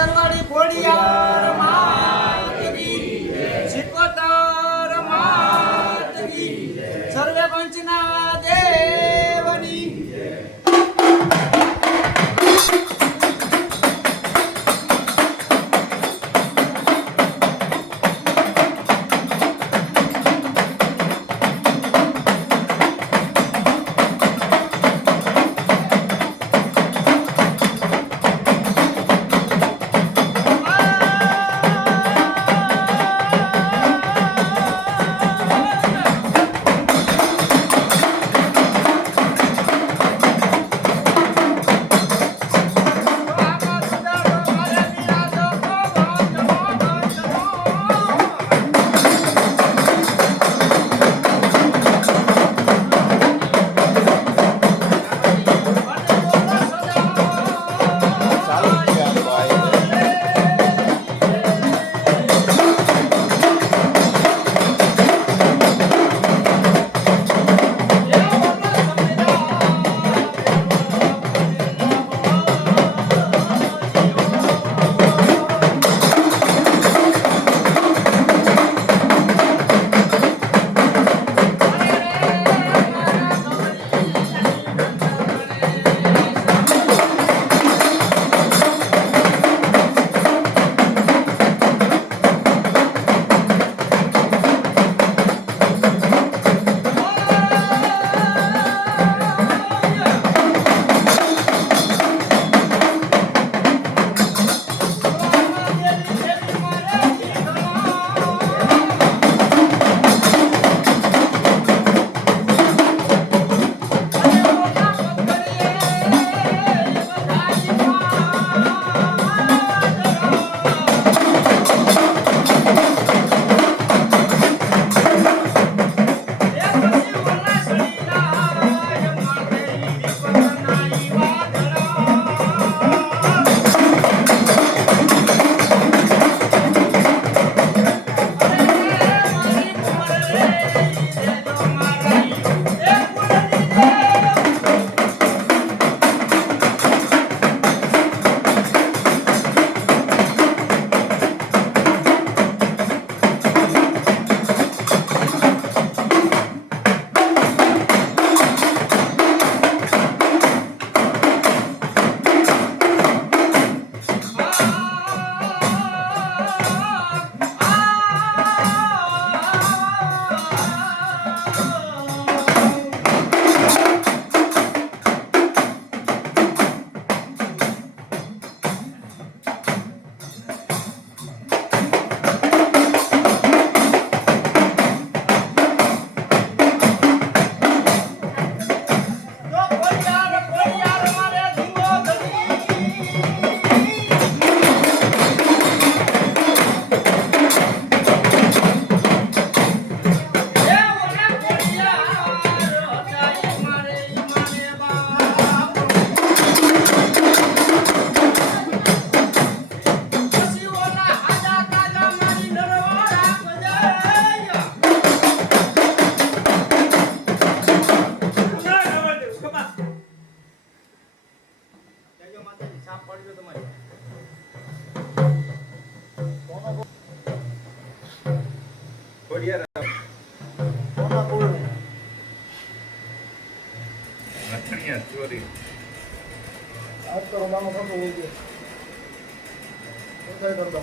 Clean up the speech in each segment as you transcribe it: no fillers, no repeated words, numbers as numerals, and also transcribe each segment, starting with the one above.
રાદરવાડી ખોડિયાર માત કી સિકોતર માત કી સર્વે પંચના દેવની ચોરી આજ તો મામા ખોટું હોય છે શું કરતો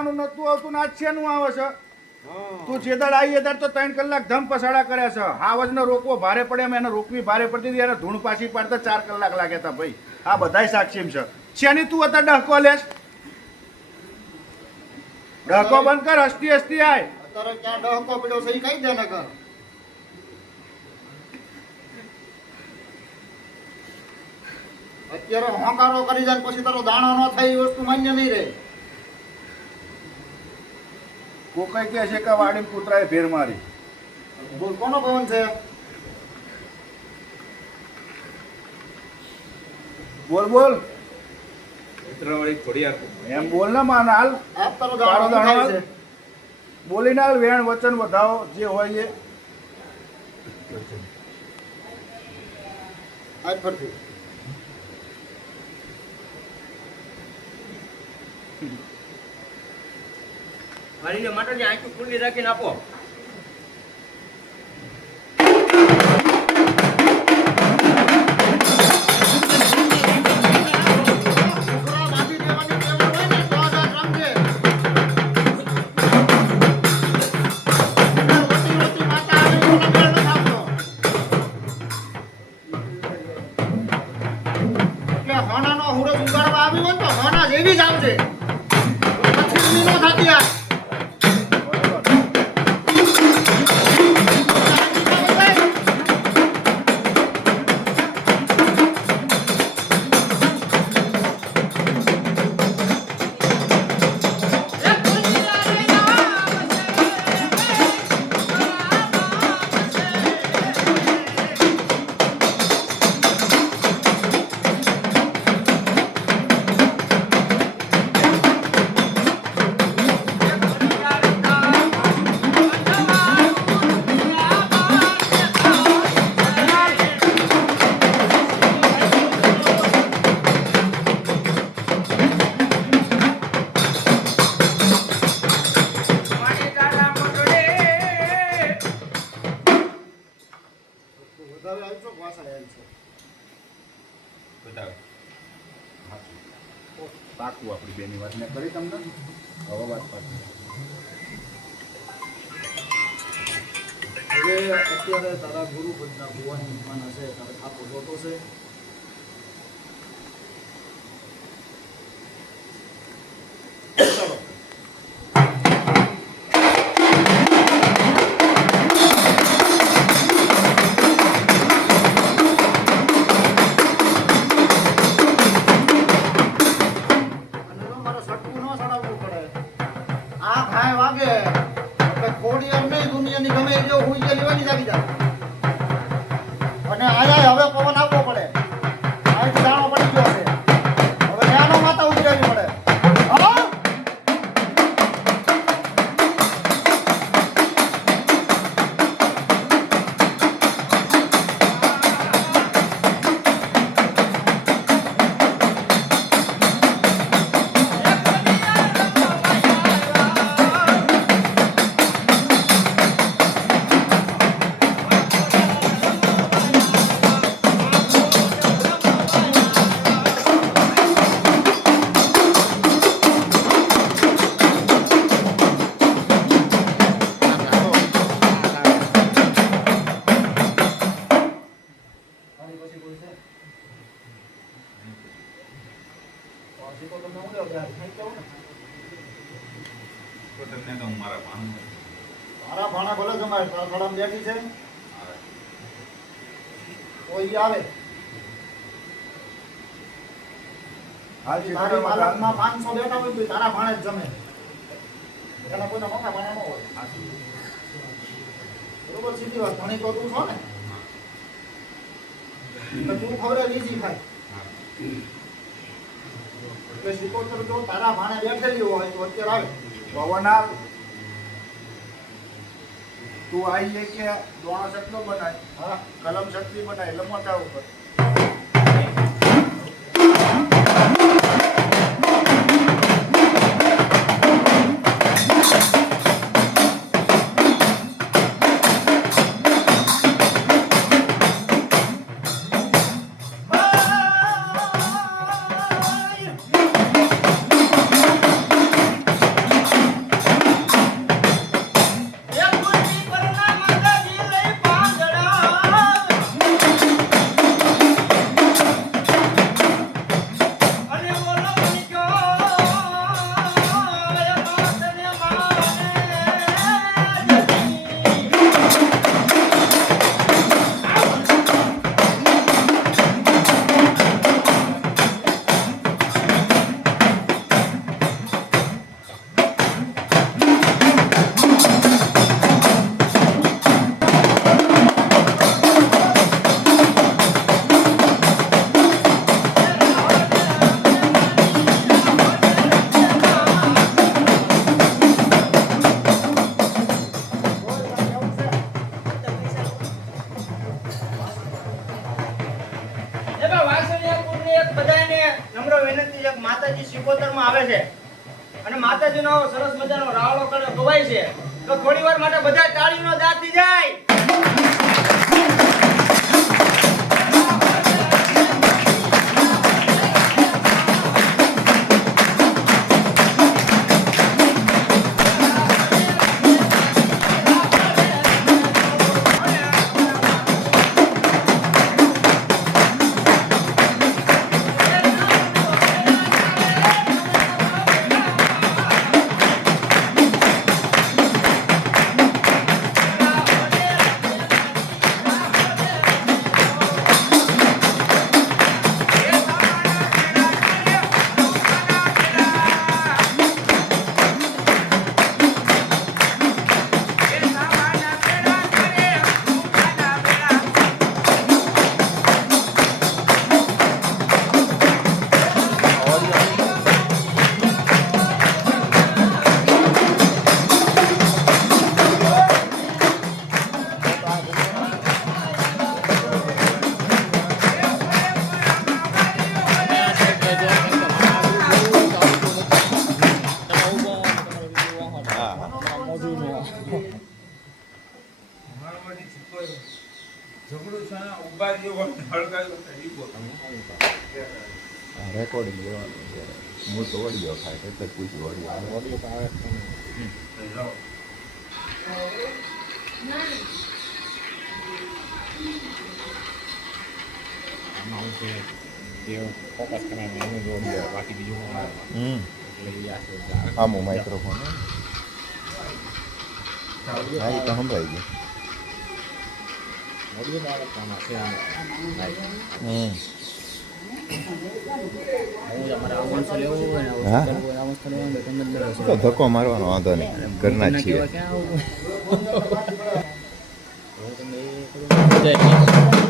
રોકવાનું નતું આવતું ને આજ શેનું આવે છે તું જેદાડ આવી એદાડ તો 3 કલાક ધમ પસાડા કર્યા છે હાવજને રોકવો ભારે પડે એમ એને રોકવી ભારે પડતી હતી એને ધૂણ પાછી પાડતા 4 કલાક લાગ્યા હતા ભાઈ આ બધાય સાક્ષી છે શેની તું અત્યારે ડહકો લેશ ડહકો બંધ કર હસતી હસતી આય અત્યારે ક્યાં ડહકો પડ્યો છે એ કઈ દે ને કર અત્યારે હોંકારો કરી જાય પછી તારો દાણો ન થાય એ વસ્તુ માન્ય નહીં રહે કોકઈ કહે છે કે વાડી કૂતરાએ ભેર મારી બોલ કોનો ભવન છે બોલ બોલ ઉતરાવાળી ખોડિયાર એમ બોલ ને માન હાલ આપ તારો તારો દાણો દાણો થાય છે બોલીને હાલ વેણ વચન વધાવો જે હોય એ આજ ફરતી મારી માટે આંખું ખુલ્લી રાખીને આપો છોકરા બાંધી દેવાની ટેવ હોય ને તો જ આ રમજે રોતી રોતી માતા આવે એવો લગાડ ન થાતો એટલે હોનાનો હુરજ ઉગાડવા આવી હોય ને તો હોના જેવી જ આવજે પછી ન થતી આ વધારે આવી છો વાસણ આવી છે બતાવે પાકું આપણી બેની વાત મેં કરી તમને હવે વાત પાકી હવે અત્યારે તારા ગુરુ પદના ભુવાની મહેમાન હશે તારે ખાતો જોતો છે ચાલો અને જો મારે સટકું ન સડાવવું પડે આ ખાય વાગે એટલે ખોડી એમ નહીં દુનિયાની ગમે એ જેવું હુઈ લેવાની જાગી જાય અને આયા હવે પવન આપવો પડે અહીંથી દાણો પડી ગયો છે હવે ત્યાંનો માતા ઉભી રહેવી પડે હા તો તમને તો હું મારા ભાણું મારા ભાણા ભલે જમાય તારા ભાડામાં બેઠી છે તો ઈ આવે હાલ તારી માલકમાં 500 બેઠા હોય તો તારા ભાણે જ જમે એના કોઈના મોટા ભાણા ન હોય બરોબર સીધી વાત ભણી તો તું છો ને એટલે તું ખબર રીજી ખાય એટલે શીખોતર જો તારા ભાણે બેઠેલી હોય તો અત્યારે આવે પવન હાલ તું આવી કે દોણો ચટલો બનાય હા કલમ ચટણી બનાય એટલે મોટા ઉપર મજાનો રાવળો કરે ગવાય છે તો થોડી વાર માટે બધા તાળીનો દાંત દી જાય. ઝઘડું છે ને ઉભા રહ્યો હળગાયું ઈ બોલ. રેકોર્ડિંગ લેવાનું છે હું તો ઓડિયો ખાય એટલે પૂછ્યું ઓડિયો તો આવે જાઓ. આમાં હું છે તે ફોકસ કરવાનું એનું જ ઓડિયો બાકી બીજું ન આવે એટલે એ આશરે આમું માઇક્રોફોન હા એ તો સંભળાઈ ગયું ઓડિયો તો આવે પણ આમાં છે અમારે આ માણસો લેવું હોય ને હા. કરવું હોય આ વસ્તુ લેવું હોય તમને જ લેવો તો ધક્કો મારવાનો વાંધો નહીં ઘરના જ છીએ ક્યાં આવું હું તમને એ કરું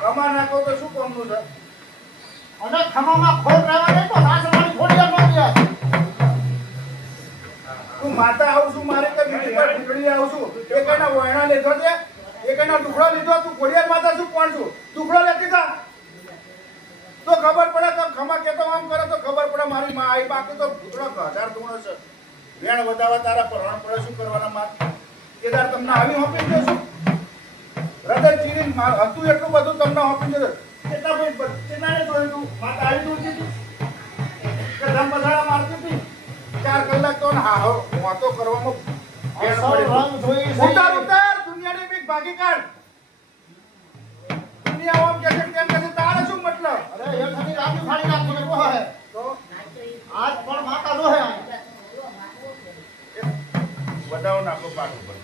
કમા નાખો તો શું કામનું છે અને ખમામાં ખોટ રહેવા દે તો સાસરાની ખોડિયાર નો દે. તું માતા આવું છું મારી કે બીજી પર ફૂટડી આવું છું એક એના વહેણા લીધો છે એક એના ટુકડો લીધો તું ખોડિયાર માતા શું કોણ છું ટુકડો લેતી જા તો ખબર પડે તો ખમા કેતો આમ કરે તો ખબર પડે મારી માં આઈ બાકી તો ભૂતળો 1000 ધૂણો છે વેણ વધાવા તારા પરવાણ પડે શું કરવાના માર કેદાર તમને આવી હોપી દે છું હૃદય ચીરીને હતું એટલું બધું તમને હોપી દે કેટલા ભાઈ કેટલાને જોયું તું માતા આવી દૂર હતી કે ધમ બધાડા મારતી હતી 4 કલાક તો હા હો વાતો કરવામાં અસલ રંગ જોઈ છે. ઉતાર ઉતાર દુનિયાની બીક ભાગી કાઢ દુનિયા આમ કે છે તેમ કે છે તારે શું મતલબ અરે એક ખની રાતી ફાડી નાખો ને કોહે તો આજ પણ માતા નો હે બધાઓ નાખો પાક ઉપર.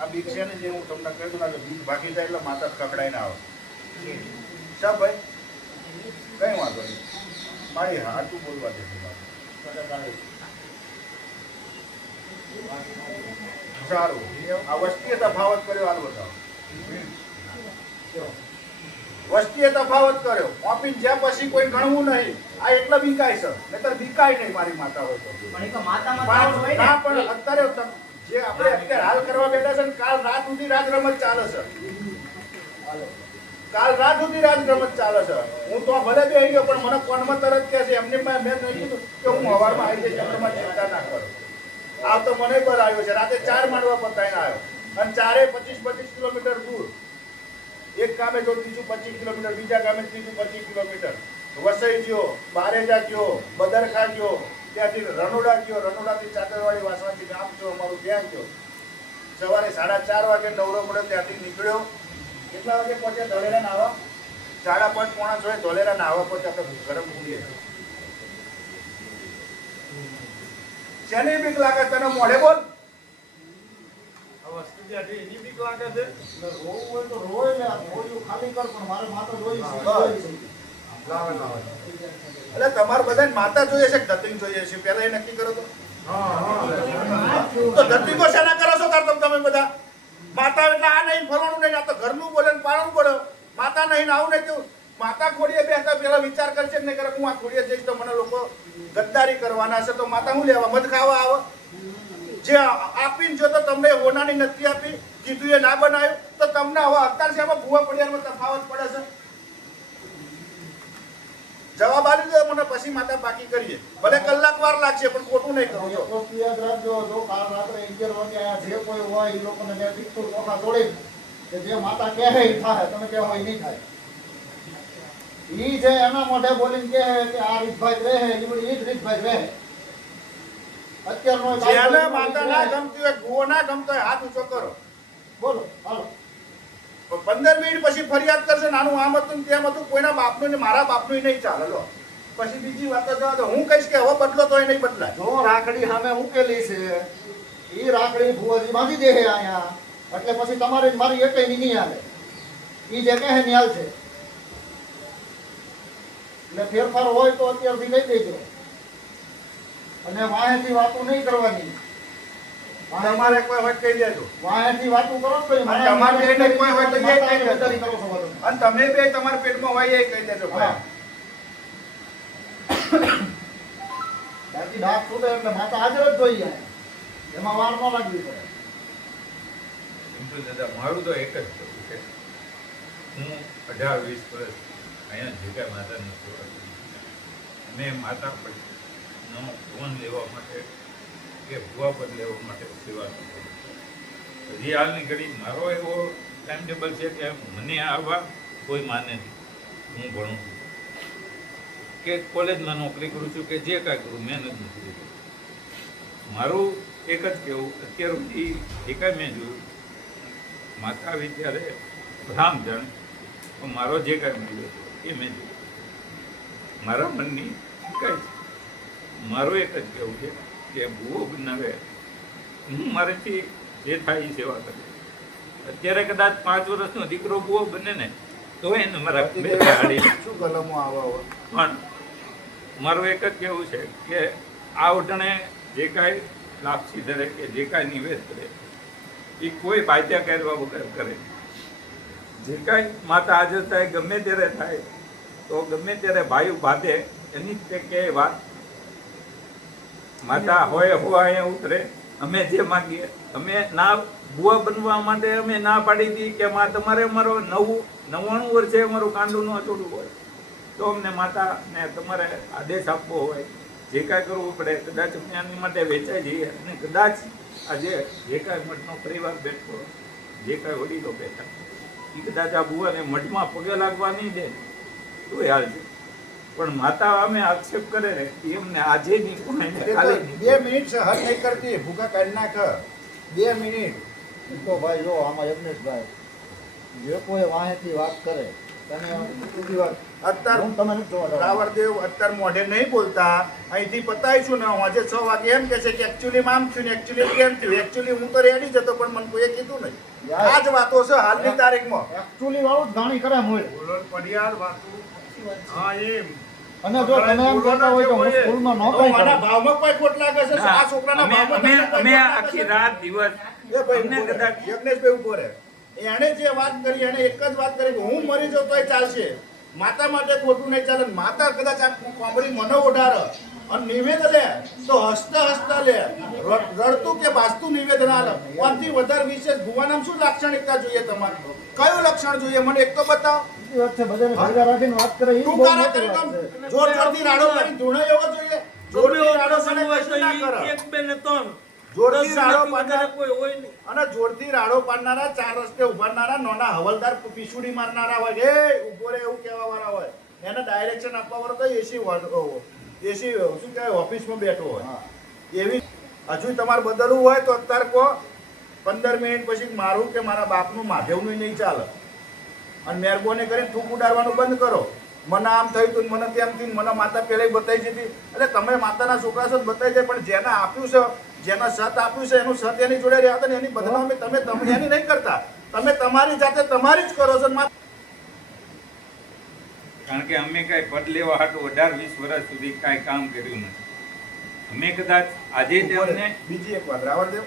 આ બીક છે ને જે હું તમને કહી દઉં કે બીક ભાગી જાય એટલે માતા કકડાઈ ના આવે. સા ભાઈ કઈ વાંધો નહીં. મારી હાથું બોલવા દે. સારું આ વસ્તીએ તફાવત કર્યો હાલ બતાવો. વસ્તીએ તફાવત કર્યો ઓપીને જ્યાં પછી કોઈ ગણવું નહીં. આ એટલા બીકાય છે નહીતર બીકાય નહીં મારી માતા હોય તો. પણ એ તો માતામાં તાવ હોય ને. ના પણ અત્યારે જે આપણે અત્યારે હાલ કરવા બેઠા છે ને કાલ રાત સુધી રાજ રમત ચાલે છે. કાલ રાત સુધી રાજ રમત ચાલે છે. હું તો ભલે બે આવી ગયો પણ મને કોણમાં તરત કહે છે એમને મેં નહીં કીધું કે હું સવારમાં આવી જઈશ તમારે ચિંતા ના કરો. આ તો મને પર આવ્યો છે રાતે 4 માંડવા પતાઈને આવ્યો અને 4-25 કિલોમીટર દૂર. એક ગામે જો ત્રીજું 25 કિલોમીટર, બીજા ગામે ત્રીજું 25 કિલોમીટર. વસઈ ગયો, બારેજા ગયો, બદરખા ગયો, ત્યાંથી રનોડા ગયો, રનોડાથી ચાદરવાડી વાસણાથી ગામ ગયો, અમારું ત્યાં ગયો. સવારે 4:30 વાગે નવરો મળ્યો ત્યાંથી નીકળ્યો. કેટલા વાગે પહોંચ્યા ધોલેરા નાવા? 5:30-6 ધોલેરા નાવા પહોંચ્યા. આપણે ગરમ ભૂલીએ શેની બીક લાગે તને? મોઢે બોલ. વસ્તુ જે હતી એની બીક લાગે છે. રોવું હોય તો રોય ને, રોયું ખાલી કર પણ મારે માતા જોઈ છે. એટલે તમારે બધાને માતા જોઈએ છે કે ધતિંગ જોઈએ છે? પહેલા એ નક્કી કરો તો. તો ધતિંગો શેના કરો છો તમે બધા? માતા એટલે આ નહીં, ફરવાનું નહીં, આ તો ઘરનું બોલે ને પાણું બોલે. માતા નહીં આવું નહીં કેવું? માતા ખોડીએ બેસતા પેલા વિચાર કરશે ને કરે હું આ ખોડીએ જઈશ તો મને લોકો ગદ્દારી કરવાના છે તો માતા હું લેવા મધ ખાવા આવે? જે આપીને જો તો તમને હોનાની નથી આપી, કીધું એ ના બનાવ્યું તો તમને હવે અત્યારે છે એમાં ભૂવા પડિયામાં તફાવત પડે છે. જવાબ આપી દો મને, પછી માતા બાકી કરીએ. ભલે કલાક વાર લાગશે પણ ખોટું નહીં કરવું. એક વસ્તુ યાદ રાખજો, જો કાલ રાત્રે 11 વાગે આયા જે કોઈ હોય એ લોકોને મેં પિસ્તોલ ચોખા તોડી કે જે માતા કહે એ થાય, તમે કહો એ નહીં થાય. ઈ જે એના મોઢે બોલીને કહે કે આ રીતભાઈ રહે એ જ રીતભાઈ રહે. અત્યારનો જેને માતા ના ગમતી હોય, ગુઓ ના ગમતો હોય, હાથ ઊંચો કરો. બોલો હાલો. 15 મિનિટ પછી ફરિયાદ કરશે નાનું આમ હતું ને તેમ હતું. કોઈના બાપનું ને મારા બાપનું નહીં ચાલે. લો પછી બીજી વાત જવા દો. હું કહીશ કે હવે બદલો તો નહીં બદલાય. જો રાખડી સામે મૂકેલી છે એ રાખડી ભુવાજી બાંધી દે અહીંયા, એટલે પછી તમારે મારી એકઈ નહીં હાલે. એ જે કહે ને હાલ છે. એટલે ફેરફાર હોય તો અત્યારથી કહી દેજો. અને વાહેથી વાતો નહીં કરવાની. તમારે કોઈ હોય કહી દેજો. વાહેથી વાતો કરો તો તમારે બેને કોઈ હોય તો એ કહી દેજો. કરો છો બધું. અને તમે બે તમારા પેટમાં હોય એ કહી દેજો. હા. બાકી ડાક છૂટે એટલે માતા હાજર જ જોઈ જાય, એમાં વાર ન લાગવી પડે. સિમ્પલ દાદા મારું તો એક જ કહેવું છે, હું 18-20 વર્ષ અહીંયા જગ્યા માતાની સેવા કરી. મેં માતા નો ફોન લેવા માટે કે ભૂવા પર લેવા માટે સેવા કરી. હજી હાલની ઘડી મારો એવો ટાઈમ ટેબલ છે કે મને આવવા કોઈ માને નહીં. હું ભણું છું કે કોલેજમાં નોકરી કરું છું કે જે કાંઈ કરું મહેનત નથી કરી. મારું એક જ કહેવું, અત્યાર સુધી જે કાંઈ મેં જોયું માતા આવી ત્યારે રામ જાણે, પણ મારો જે કાંઈ મળ્યો એ મેં જોયું. મારા મનની કાંઈ છે. મારું એક જ કહેવું છે કે ભૂવો બનાવે હું મારેથી જે થાય એ સેવા કરું. અત્યારે કદાચ 5 વર્ષનો દીકરો ભૂવો બને ને તો એને મારા બે હાડી શું કલમો આવા પણ મારું એક જ કહેવું છે કે આ ઓઢણે જે કાંઈ લાપસી ધરે કે જે કાંઈ નિવેદ કરે એ કોઈ બાધ્યા કરવા વગર કરે. જે કાંઈ માતા હાજર થાય ગમે ત્યારે થાય તો ગમે ત્યારે ભાઈ બાંધે એની જ કે વાત માતા હોય અહીંયા ઉતરે. અમે જે માગીએ અમે ના બુઆ બનવા માટે અમે ના પાડી હતી કે માં તમારે અમારો 99 વર્ષે અમારું કાંડું ન છોડવું હોય તો અમને માતાને તમારે આદેશ આપવો હોય, જે કાંઈ કરવું પડે. કદાચ અમે આની માટે વેચાઈ જઈએ અને કદાચ આજે જે કાંઈ મઠનો પરિવાર બેઠો, જે કાંઈ વડીલો બેઠા એ કદાચ આ બુઆને મઠમાં પગે લાગવા નહીં દે તો એ હાલ છે. પણ માતા અમે આક્ષેપ કરે ને એ અમને આજે નહીં કોઈને કાલે નહીં. 2 મિનિટ છે હદ નહીં કરતી. ભૂખા કાઢી નાખ 2 મિનિટ. તો ભાઈ જો આમાં યજ્ઞેશભાઈ જે કોઈ વાહેથી વાત કરે તને સીધી વાત અત્યારે હું તમે નથી જોવા જવાનું. રાવણદેવ અત્યારે મોઢે નહીં બોલતા, અહીંથી પતાવીશું ને આજે 6 વાગે એમ કે છે કે એકચ્યુઅલી આમ થયું ને એકચ્યુઅલી કેમ થયું. એકચ્યુઅલી હું તો રેડી જ હતો પણ મને કોઈએ કીધું નહીં. યાર. આ જ વાતો છે હાલની તારીખમાં. Actually વાળું જ ઘાણી કરે મોય. હા એમ. અને જો તમે એમ કહેતા હોય કે હું સ્કૂલમાં નહોતો હવે મારા કર્યો. ભાવમાં કોઈ ખોટ લાગે છે? આ છોકરાના ભાવમાં તમને કોઈ અમે ખોટ લાગે આખી છે? રાત દિવસ એ ભાઈ અમને ઉભો રહે. કદાચ યજ્ઞેશભાઈ ઉભો રહે. એણે જે વાત કરી એને એક જ વાત કરી કે હું મરી જાઉં તોય ચાલશે, માતા માટે ખોટું નહીં ચાલે. માતા કદાચ આ કોમડી મને ઓઢારે અને નિવેદ લે તો હસતા હસતા લે, રડતું કે બાસતું નિવેદન આલે. આનાથી વધારે વિશેષ ભુવાનામાં શું લાક્ષણિકતા જોઈએ તમારે? કયું લક્ષણ જોઈએ મને એક તો બતાવો. એ વચ્ચે બધાને ભેગા રાખીને વાત કરે એ બહુ ટૂંકા મોટી કરી વાત દો. છે. જોર જોરથી રાડો કરી ધૂણાઈ એવો જોઈએ. જોરથી રાડો કરે કશું ના કરે. જોરથી રાડો પાડનારા અને જોરથી રાડો પાડનારા, 4 રસ્તે ઉભારનારા, નાના હવલદાર પીસુડી મારનારા હોય, એ ઉભો રે એવું કહેવા વાળા હોય, એને ડાયરેક્શન આપવા વાળો તો એસી શું કહેવાય ઓફિસમાં બેઠો હોય. એવી હજુ તમારે બદલવું હોય તો અત્યારે કહો, 15 મિનિટ પછી મારું કે મારા બાપનું માધેવનું નહીં ચાલે. અને મહેરબાની કરીને થૂક ઉડાડવાનું બંધ કરો. મને આમ થયું તું, મને તેમ થયું, મને માતા પહેલા બતાવી દીધી. એટલે તમે માતાના છોકરા છો બતાવી જાય, પણ જેને આપ્યું છે, જેને સત આપ્યું છે એનું સત એની જોડે રહ્યા હતા ને એની બદનામી તમે એની નહીં કરતા. તમે તમારી જાતે તમારી જ કરો છો. કારણ કે અમે કાંઈ પદ લેવા હાટું 18-20 વર્ષ સુધી કાંઈ કામ કર્યું નથી. અમે કદાચ આજે તેમને બીજી એક વાત, રાવણદેવ,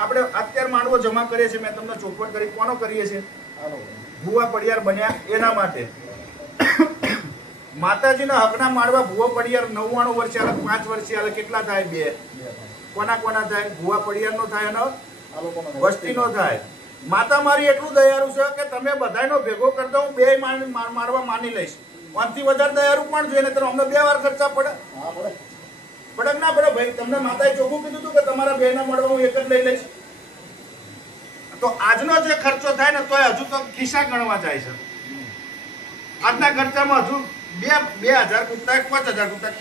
આપણે અત્યારે માંડવો જમા કરીએ છીએ, મેં તમને ચોખવટ કરી, કોનો કરીએ છીએ? ભુવા પડિયાર બન્યા એના માટે. માતાજીના હકના માંડવા ભુવા પડિયાર 99 વર્ષે હાલે, 5 વર્ષે હાલે, કેટલા થાય? 2. કોના થાય? ભુવા પડિયારનો થાય અને વસ્તીનો થાય. માતા મારી એટલું દયાળુ છે કે તમે બધાનો ભેગો કરતા હું 2 મારવા માની લઈશ. આનાથી વધારે દયાળુ પણ જોઈએ ને તો અમને 2 વાર ખર્ચા પડે. પડે ના પડે ભાઈ? તમને માતાએ ચોખ્ખું કીધું હતું કે તમારા 2 ના મળવા હું એક જ લઈ લઈશ. તો આજનો જે ખર્ચો થાય ને તોય હજુ તો ખિસ્સા ગણવા જાય છે. આજના ખર્ચામાં હજુ 2000 કૂદતા 5000 કૂદતા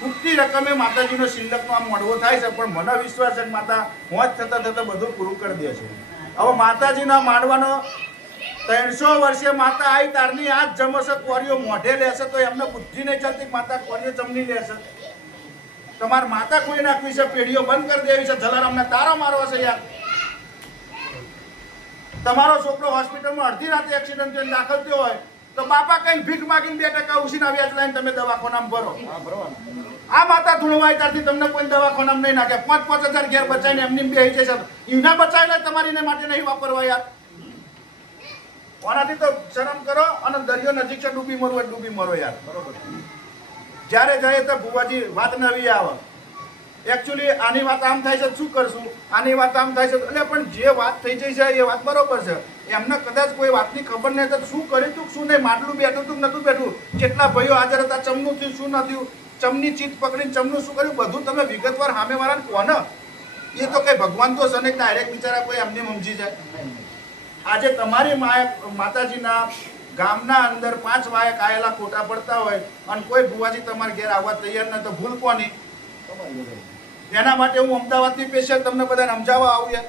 ખૂટતી રકમે માતાજીનો શિલ્લકનો આમ મળવો થાય છે. પણ મને વિશ્વાસ છે કે માતા હોંચ થતા બધું પૂરું કરી દે છે. હવે માતાજીના માંડવાનો 300 વર્ષે માતા આવી તારની આ જ જમશે, કોરીઓ મોઢે લેશે તો એમને બુદ્ધિ નહીં ચાલતી માતા કોરીઓ જમની લેશે. તમારે માતા કોઈ નાખવી છે, પેઢીઓ બંધ કરી દેવી છે, જલારામને તારો મારવો છે યાર. તમારો છોકરો હોસ્પિટલમાં અડધી રાતે એક્સિડન્ટ થઈને દાખલ થયો હોય તો બાપા કઈ ભીખ માગીને 2% ઉછીના વ્યાજ લઈને તમે દવાખાનામાં ભરો. આ માતા ધૂણવાય ત્યારથી તમને કોઈ દવાખાનામાં નહીં નાખે. 5,000 ઘેર બચાવીને એમની બેસી જશે. એના બચાવેલા તમારી માટે નહીં વાપરવા યાર. ઓનાથી તો શરમ કરો. અને દરિયો નજીક છે, ડૂબી મરો યાર. બરોબર. જ્યારે જાય તો ભુવાજી વાત નવી આવે. એકચ્યુઅલી આની વાત આમ થાય છે, શું કરશું? આની વાત આમ થાય છે, એટલે પણ જે વાત થઈ જાય છે એ વાત બરોબર છે. એમને કદાચ કોઈ વાતની ખબર નહીં તો શું કર્યું તું, શું નહીં, માટલું બેઠું તું નતું બેઠું, કેટલા ભાઈઓ હાજર હતા, ચમનું થયું, શું ન થયું, ચમની ચીત પકડીને ચમનું શું કર્યું, બધું તમે વિગતવાર સામેવાળાને કોને? એ તો કઈ ભગવાન તો છે ને ડાયરેક્ટ બિચારા કોઈ એમને સમજી જાય. આજે તમારી માતાજીના ગામના અંદર 5 વાયક આયેલા ખોટા પડતા હોય અને કોઈ ભુવાજી તમારે ઘેર આવવા તૈયાર ન, તો ભૂલ કોની? એના માટે હું અમદાવાદથી સ્પેશિયલ તમને બધાને સમજાવવા આવું યાર.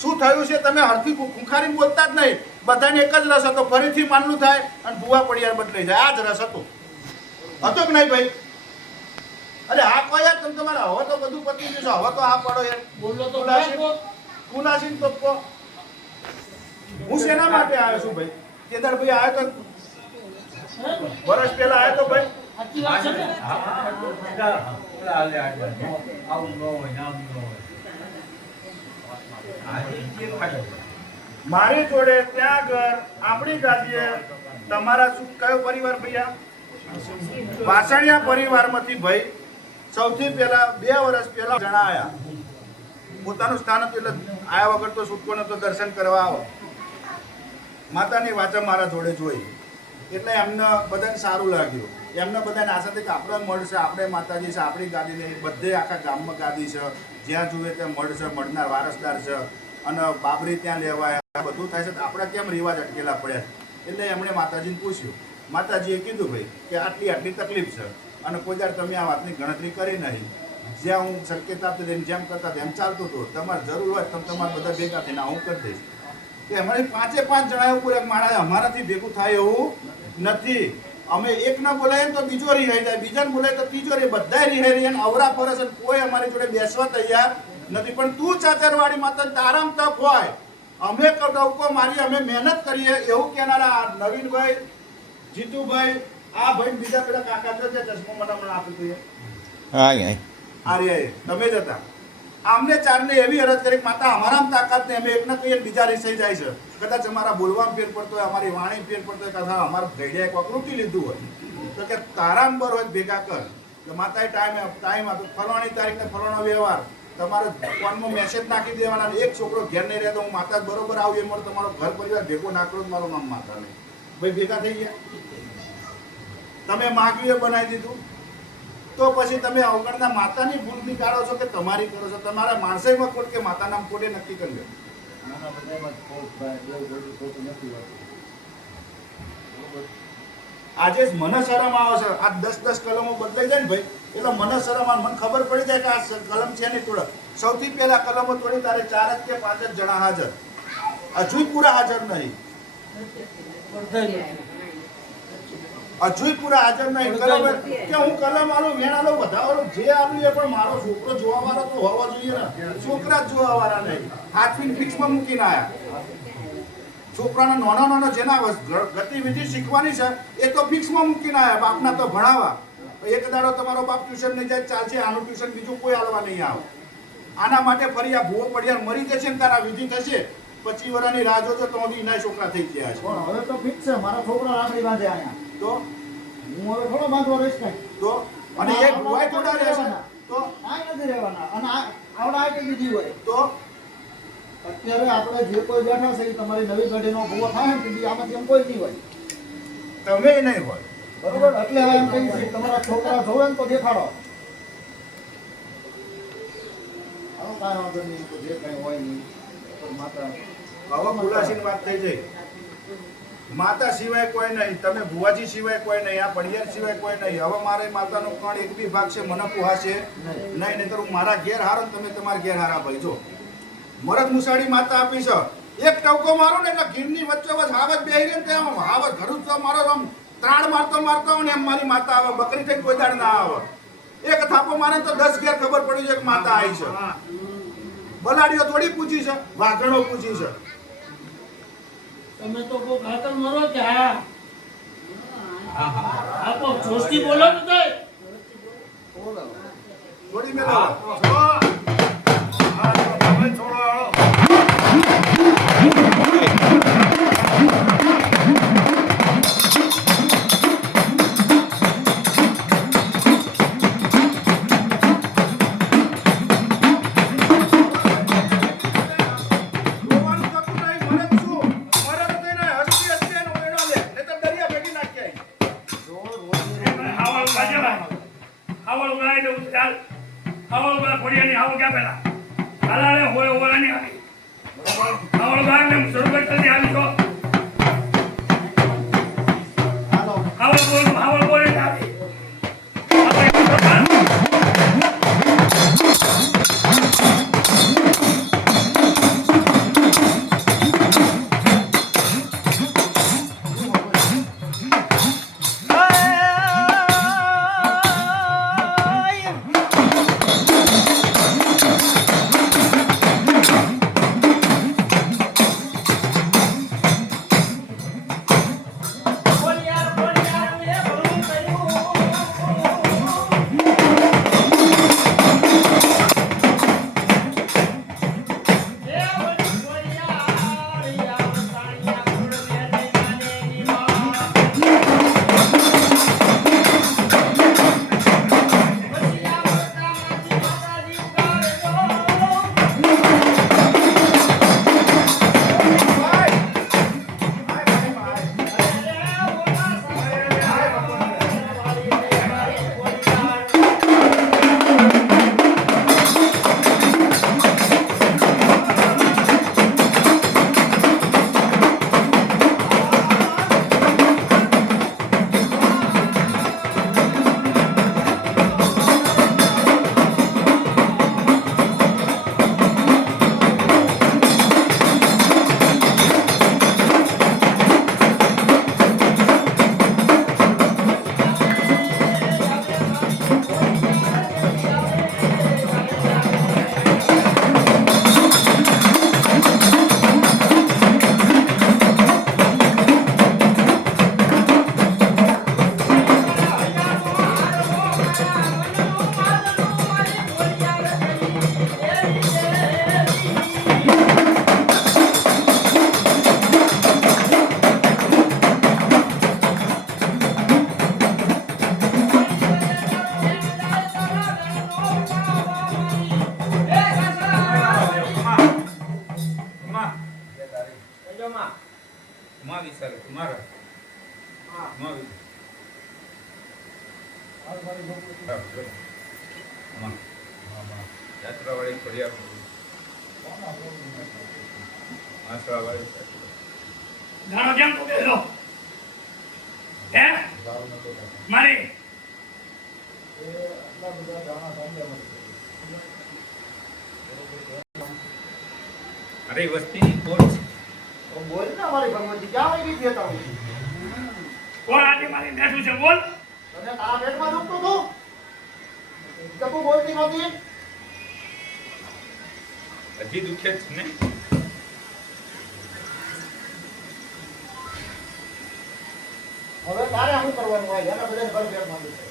શું થયું છે તમે હરખી ખુંખારી બોલતા જ નહીં. બધાને એક જ રસ હતો, ફરીથી માનલું થાય અને ભુવા પડિયાર બદલાઈ જાય. આ જ રસ હતો કે નહીં ભાઈ? અરે હા કોઈ યાર, તમે તમારે હવે તો બધું પતી ગયું છે, હવે તો આ પડો યાર. બોલો તો તુલાસી તો હું શેના માટે આવ્યો છું ભાઈ? કેદારભાઈ આવ્યો તો વર્ષ પહેલા આવ્યો તો ભાઈ. મારી જોડે ત્યાં ઘર આપણી ગાદીએ તમારા શું કયો પરિવાર ભૈયા? વાસણિયા પરિવારમાંથી ભાઈ સૌથી પહેલા 2 વર્ષ પહેલા જણા આયા. પોતાનું સ્થાન હતું એટલે આયા વગર તો છૂટકો નતો, દર્શન કરવા આવો. માતાની વાચા મારા જોડે જોઈ એટલે એમને બધાને સારું લાગ્યું. એમને બધાને આશા હતી કે આપણે મળશે, આપણે માતાજી છે, આપણી ગાદી નહીં, બધે આખા ગામમાં ગાદી છે, જ્યાં જુએ ત્યાં મળશે, મળનાર વારસદાર છે અને બાબરી ત્યાં લેવાય, બધું થાય છે. આપણે કેમ રિવાજ અટકેલા પડ્યા? એટલે એમણે માતાજીને પૂછ્યું. માતાજીએ કીધું ભાઈ કે આટલી તકલીફ છે અને કોઈ દર તમે આ વાતની ગણતરી કરી નહીં. જ્યાં હું સંકેત આપતો જેમ કરતા એમ ચાલતું હતું. તમારે જરૂર હોય તમે તમારા બધા ભેગા થઈને હું કરી દઈશ. કે અમારી 5 જણા ઉપર એક માણસ અમારાથી ભેગું થાય એવું નથી. અમે એકને બોલાવીએ ને તો બીજો રિહાઈ જાય, બીજાને બોલાય તો ત્રીજો રે, બધા રિહાઈ રહ્યા ને અવરા ફરસ અને કોઈ અમારી જોડે બેસવા તૈયાર નથી. પણ તું ચાચરવાડી માતા તારામ તક હોય, અમે ડવકો મારી અમે મહેનત કરીએ એવું કહેનારા નવીનભાઈ, જીતુભાઈ, આ ભાઈ બીજા પેલા કાકા જો છે ચશ્મો મને હમણાં આપી દઈએ આર્યાએ તમે જ હતા. આમને ચારને એવી અરજ કરી માતા અમારામાં તાકાત ને અમે એકને કહીએ બીજા રીસાઈ જાય છે. કદાચ અમારા બોલવામાં ફેર પડતો હોય, અમારી વાણી ફેર પડતો હોય, કદાચ અમારા ભેડિયાએ કોક લૂંટી લીધું હોય તો કે તારાંબર હોય ભેગા કર. તો માતાએ ટાઈમ આપો, ફરવાની તારીખ ને ફરવાનો વ્યવહાર તમારે ફોનમાં મેસેજ નાખી દેવાના. એક છોકરો ઘેર નહીં રહેતો હું માતા બરોબર આવું એ મળે તમારો ઘર પરિવાર ભેગો નાખો મારું નામ માતા નહીં. ભાઈ ભેગા થઈ ગયા, તમે માગ્યું એ બનાવી દીધું. તો પછી તમે અવગણના માતાની ભૂલથી કાઢો છો કે તમારી કરો છો? તમારા માણસાઈમાં ખોટ કે માતાના ખોટે નક્કી કરી લો. આના બધામાં ખોટ ભાઈ, દેવ ગોળું ખોટું નથી હોતું. આજે જ મને શરમ આવે છે. આ 10 કલમો બદલાઈ જાય ને ભાઈ એટલે મને શરમ આવે. મને ખબર પડી જાય કે આ કલમ છે નહીં તોડ. સૌથી પહેલા કલમો તોડી તારે 4 કે 5 જણા હાજર, હજુ પૂરા હાજર નહીં, હજુ પૂરા હાજર નહીં. કલમ કે હું કલમ આલું વેણ આલું વધારો જે આલું એ પણ મારો છોકરો જોવા વાળો તો હોવો જોઈએ ને. છોકરા જ જોવા વાળા નહીં, હાથવીન ફિક્સમાં મૂકીને આયા. છોકરાને નાના જેના ગતિવિધિ શીખવાની છે એ તો ફિક્સમાં મૂકીને આવ્યા, બાપના તો ભણાવવા. એક દાડો તમારો બાપ ટ્યુશન નહીં જાય ચાલશે, આનું ટ્યુશન બીજું કોઈ હાલવા નહીં આવે. આના માટે ફરી આ ભૂવો પડિયાર મરી જશે ને તારા વિધિ થશે 25 વર્ષની રાહ જોજો તો એના છોકરા થઈ ગયા છે. પણ હવે તો ફિક્સ છે, મારા છોકરા રાખડી બાંધે આયા. તો હું હવે થોડો બાંધવા રહીશ કઈ. તો અને એક ભૂવાય થોડા રહેશે તો આ નથી રહેવાના. અને આવડા આટી બીજી હોય તો અત્યારે આપણે જે કોઈ બેઠા છે એ તમારી નવી પેઢીનો ભૂવો થાય ને તો આમાંથી એમ કોઈ નહીં હોય. તમે નહીં હોય બરોબર? એટલે હવે એમ કહી છે તમારા છોકરા જોવે ને તો દેખાડો. આવો કાંઈ વાંધો નહીં, તો જે કાંઈ હોય નહીં માતા હવે ખુલાસીની વાત થઈ જાય. માતા સિવાય કોઈ નહીં, તમે ભુવાજી સિવાય કોઈ નહીં, આ પડિયાર સિવાય કોઈ નહીં. હવે મારે માતાનો કણ એક બી ભાગ છે મને પુહાશે નહીં, નહીં તો મારા ઘેર હારો ને તમે તમારા ઘેર હારા. ભાઈ જો મરદ મુસાડી માતા આપી છે, એક ટવકો મારો ને એટલે ગીરની વચ્ચે વચ્ચે હાવજ બેહી રહે ને ત્યાં હાવજ ઘરું તો મારો આમ ત્રાણ મારતો ને એમ મારી માતા આવે. બકરી થઈ કોઈ દાડ ના આવે. એક થાપો મારે તો 10 ઘેર ખબર પડી છે કે માતા આવી છે. બલાડીઓ થોડી પૂછી છે, વાઘણો પૂછી છે. તમે તો કોઈ ખાતર મરો કે હા આપો જોસ્તી બોલો ને તો થોડી મેલો યાત્રાવાળી ફળિયા આસરાવાળી ગાણો કેમ તો બેસો હે મારી અરે વસ્તીની ખોટ છે. બોલ ને મારી ભગવતી ક્યાં વહી ગઈ હતા હું કોણ આજે મારી બેઠું છે બોલ તને આ પેટમાં દુખતું હતું તો તું બોલતી નહોતી હજી દુખે જ ને હવે તારે શું કરવાનું હોય એના બધાને ઘર પેટમાં દુખે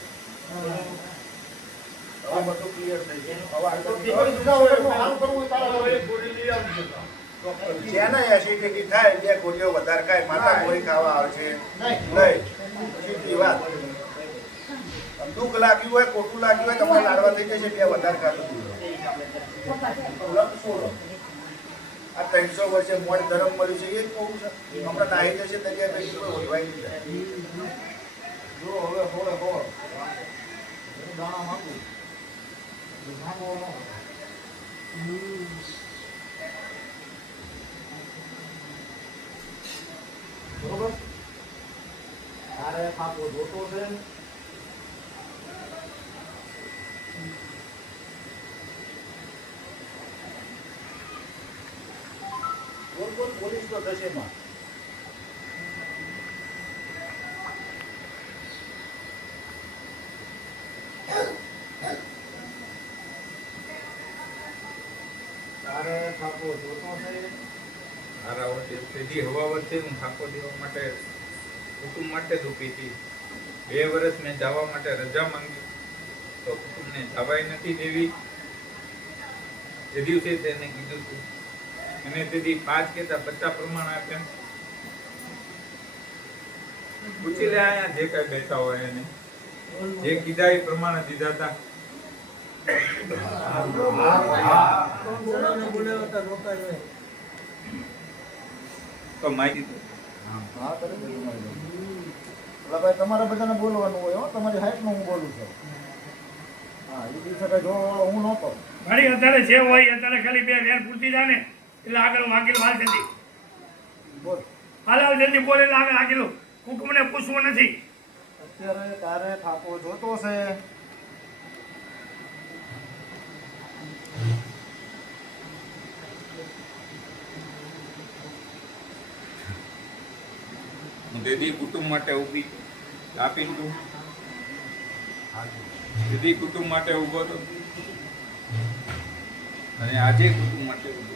હવે બધું ક્લિયર થઈ ગયું હવે આ તો તો દીકરી જુદા હોય એટલું સારું કરવું હોય તારે હવે. જેને એસિડિટી થાય બે ગોળીઓ વધારે ખાય માતા ગોળી ખાવા આવે છે નહીં. નહીં સીધી વાત દુઃખ લાગ્યું હોય ખોટું લાગ્યું હોય તમારે લાડવા થઈ જશે બે વધારે ખાતું આ 300 વર્ષે મોડ ધર્મ મળ્યું છે એ જ કહું છે હમણાં નાહી જશે દરિયા પછી કોઈ ઓળવાઈ નહીં જાય જો હવે હોળે હોળ દાણા માંગુ ભાગો ન બરોબર તારે પાપો જોતો છે બોલ બોલ પોલીસ તો થશે માં તારે પાપો જોતો છે મારા વચ્ચે સીધી હવા વચ્ચે હું થાકો દેવા માટે કુટુંબ માટે જ ઊભી હતી 2 વર્ષ મેં જવા માટે રજા માંગી તો કુટુંબને જવાય નથી દેવી એ દિવસે તેને કીધું હતું એને તેથી 5 કહેતા 50 પ્રમાણ આપ્યા પૂછી લે અહીંયા જે કઈ બેઠા હોય એને જે કીધા એ પ્રમાણે દીધા હતા તો માહિતી હા કરે છે તમારી એટલે ભાઈ તમારે બધાને બોલવાનું હોય હો તમારી હાઈટનું હું બોલું છું હા એ દિવસે કઈ જો હું નહોતો મારી અત્યારે જે હોય અત્યારે ખાલી 2 વેર પૂરતી જાય ને એટલે આગળ વાગેલું હાલ જલ્દી બોલ હાલ જલ્દી બોલે એટલે આગળ આગેલું કુટુંબને પૂછવું નથી અત્યારે તારે થાપો જોતો છે હું દીદી કુટુંબ માટે ઊભી આપી તું દીદી કુટુંબ માટે ઊભો હતો અને આજે કુટુંબ માટે ઊભો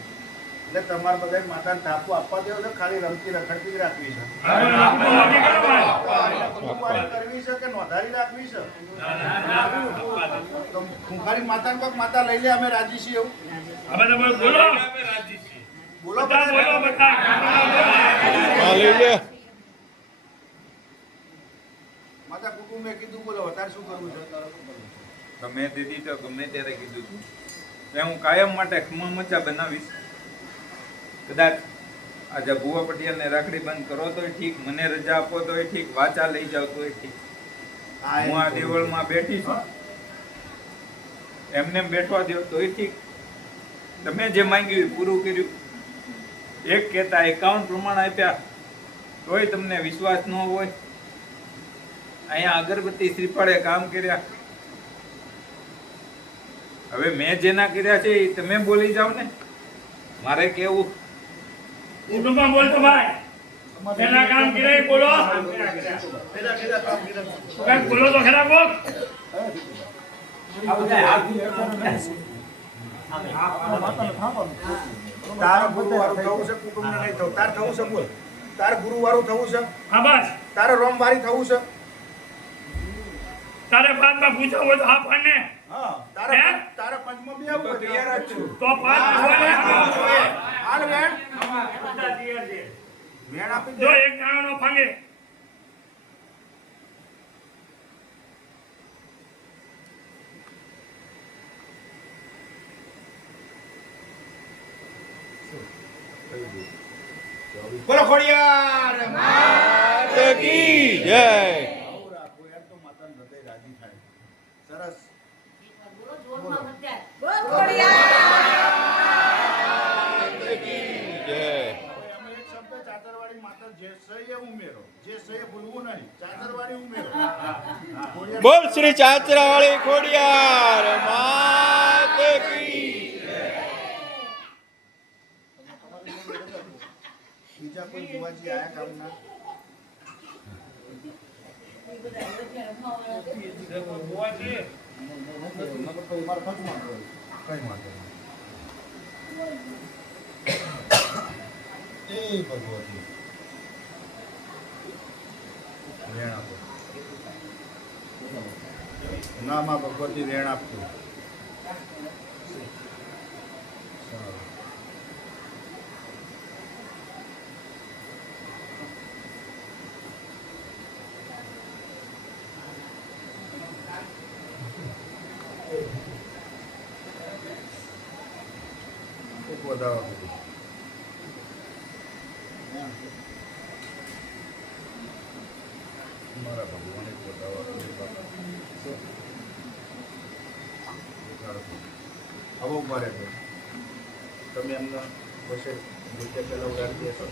એટલે તમારે બધા માતાને થાપો આપવા દેવો છે ખાલી રમતી રખડતી જ રાખવી છે કુટુંબવાળી કરવી છે કે નોંધારી રાખવી છે તો ખૂંખારી માતાને કોક માતા લઈ લે અમે રાજી છીએ એવું હવે તમે બોલો બોલો બધા બોલો બધા માતા કુટુંબે કીધું બોલો અત્યારે શું કરવું છે તો મેં દીદી તો ગમે ત્યારે કીધું હતું કે હું કાયમ માટે ખમા મચા બનાવીશ કદાચ આજે ભુવા પટિયાને રાખડી બંધ કરો તોય ઠીક મને રજા આપો તોય ઠીક વાચા લઈ જાવ તોય ઠીક હું આ દેવળમાં બેઠી છું એમને બેઠવા દો તોય ઠીક તમે જે માંગ્યું એ પૂરું કર્યું એક કહેતા 51 પ્રમાણ આપ્યા તોય તમને વિશ્વાસ ન હોય અહીંયા અગરબત્તી શ્રીફળે કામ કર્યા હવે મેં જેના કર્યા છે એ તમે બોલી જાવ ને મારે કેવું કુટુંબમાં બોલતો ભાઈ પેલા કામ કર્યા એ બોલો કઈ બોલો તો ખરા બોલ માતાને થાપવાનું તારે ગુરુવારું થવું છે કુટુંબને નહીં થવું તારે થવું છે બોલ તારે ગુરુવારું થવું છે હા બસ તારે રોમવારી થવું છે તારે બાદમાં પૂછવું હોય તો હા પણ ને હા તારે હે? તારે પંચમાં બી આવું તો તૈયાર જ છું તો પાંચ હાલ વેણ તૈયાર છે વેણ આપી જો દે એક દાણો નો ફાંગે બોલો ખોડિયાર માત કી જય આવું રાખો યાર તો માતાનું હૃદય રાજી થાય સરસ બોલ ખોડિયાર શ્રી ચાચરાવાળી ખોડિયાર માત કી બીજા કોઈ બુવાજી આયા કામના નકર તો મારા ખર્ચમાં જ હોય. કઈ વાંધો નહીં. એ ભગવતી વેણ આપો ના માં ભગવતી વેણ આપજો. સારું. એક વધારો કીધું. મારા ભગવાન એક વધારો હવે ઉભા રહેજો. તમે એમને પછી રૂપિયા પહેલા ઉડાડી દેશો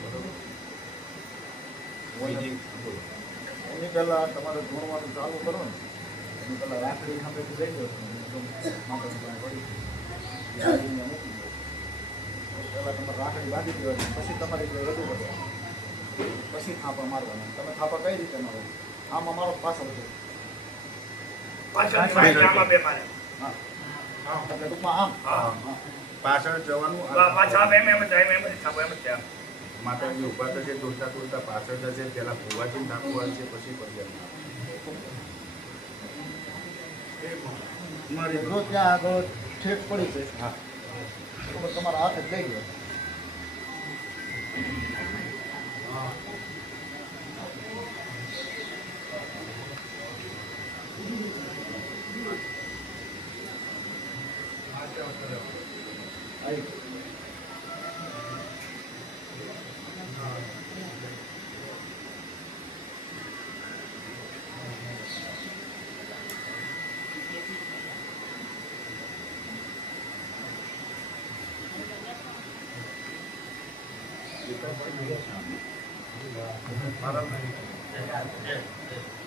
બરોબર. બીજી બોલો. એની પહેલા તમારે ધોણવાનું ચાલુ કરો ને એની પહેલા રાખડી સાંભળે જઈ દો પહેલાં તમારે રાખડી બાંધી દેવાની પછી તમારે એટલે રજૂ કરવાનું પછી થાપા મારવાના. તમે થાપા કઈ રીતે મારો? આમાં મારો પાછળ છે. પાછળ આમાં બે મારે હા એટલે ટૂંકમાં આમ હા પાછળ જવાનું. પાછા એમ એમ જ એમ જ થાપો એમ જ છે માતાજી ઉભા થશે દોડતા દોડતા પાછળ જશે પેલા ભુવાજી નાખવાનું છે પછી મારી જો ત્યાં આગળ ઠેક પડી છે હા તો તમારા હાથે જ લઈ ગયો.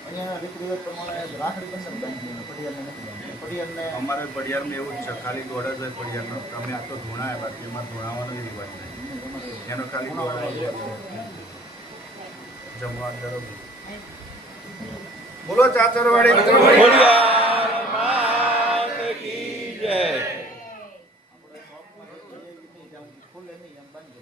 અહીંયા રીત રિવાજ પ્રમાણે રાખડી બંધન બાંધીને પડિયારને નથી બાંધવાનું. પડિયારને અમારે પડિયારમાં એવું જ છે ખાલી દોડ જ હોય પડિયારનો. તમે આ તો ધૂણા બાકી એમાં ધૂણાવાનો જ રિવાજ નહીં. એનો ખાલી દોડ જમવા જરૂર. બોલો ચાચરવાડી ખોડિયાર માત કી જય. ખુલ્લે નહીં એમ બાંધી